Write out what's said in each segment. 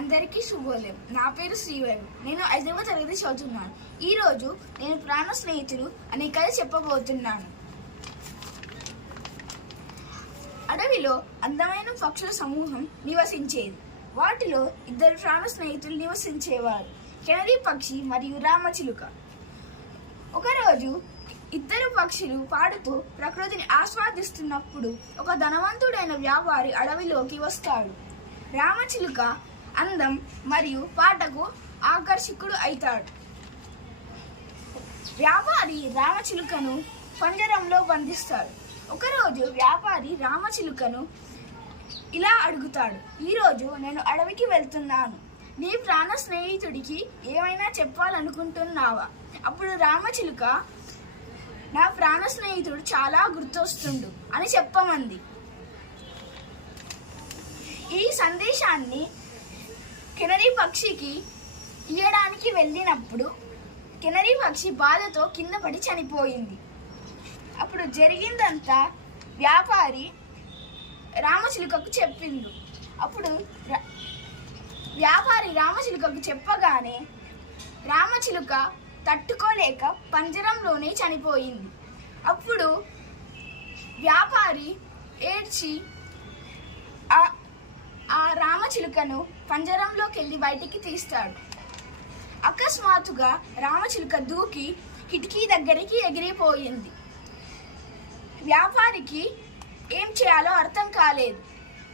అందరికీ శుభోదయం. నా పేరు శ్రీవేణు. నేను 5వ తరగతి చదువుతున్నాను. ఈరోజు నేను ప్రాణ స్నేహితులు అనే కథ చెప్పబోతున్నాను. అడవిలో అందమైన పక్షుల సమూహం నివసించేది. వాటిలో 2 ప్రాణ స్నేహితులు నివసించేవారు, కెనరీ పక్షి మరియు రామచిలుక. ఒకరోజు 2 పక్షులు పాడుతూ ప్రకృతిని ఆస్వాదిస్తున్నప్పుడు ఒక ధనవంతుడైన వ్యాపారి అడవిలోకి వస్తాడు. రామచిలుక అందం మరియు పాటకు ఆకర్షికుడు అవుతాడు. వ్యాపారి రామచిలుకను పంజరంలో బంధిస్తాడు. ఒకరోజు వ్యాపారి రామచిలుకను ఇలా అడుగుతాడు, ఈరోజు నేను అడవికి వెళ్తున్నాను, నీ ప్రాణ స్నేహితుడికి ఏమైనా చెప్పాలనుకుంటున్నావా? అప్పుడు రామచిలుక, నా ప్రాణ స్నేహితుడు చాలా గుర్తొస్తుండు అని చెప్పమంది. ఈ సందేశాన్ని కెనరీ పక్షికి ఇయ్యడానికి వెళ్ళినప్పుడు కెనరీ పక్షి బాధతో కింద పడి చనిపోయింది. అప్పుడు జరిగిందంతా వ్యాపారి రామచిలుకకు చెప్పిండు. అప్పుడు వ్యాపారి రామచిలుకకు చెప్పగానే రామచిలుక తట్టుకోలేక పంజరంలోనే చనిపోయింది. అప్పుడు వ్యాపారి ఏడ్చి ఆ రామచిలుకను పంజరంలోకి వెళ్ళి బయటికి తీస్తాడు. అకస్మాత్తుగా రామచిలుక దూకి కిటికీ దగ్గరికి ఎగిరిపోయింది. వ్యాపారికి ఏం చేయాలో అర్థం కాలేదు.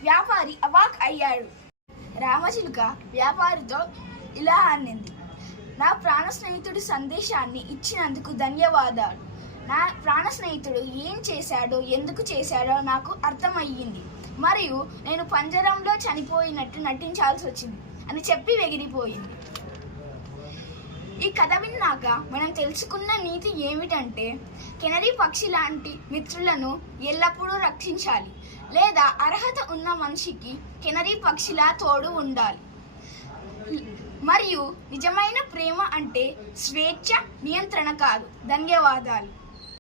వ్యాపారి అవాక్ అయ్యాడు. రామచిలుక వ్యాపారితో ఇలా అనింది, నా ప్రాణ స్నేహితుడి సందేశాన్ని ఇచ్చినందుకు ధన్యవాదాలు. నా ప్రాణ స్నేహితుడు ఏం చేశాడో ఎందుకు చేశాడో నాకు అర్థమయ్యింది మరియు నేను పంజరంలో చనిపోయినట్టు నటించాల్సి వచ్చింది అని చెప్పి ఎగిరిపోయింది. ఈ కథ విన్నాక మనం తెలుసుకున్న నీతి ఏమిటంటే, కెనరీ పక్షి లాంటి మిత్రులను ఎల్లప్పుడూ రక్షించాలి, లేదా అర్హత ఉన్న మనిషికి కెనరీ పక్షిలా తోడు ఉండాలి. మరియు నిజమైన ప్రేమ అంటే స్వేచ్ఛ, నియంత్రణ కాదు. ధన్యవాదాలు.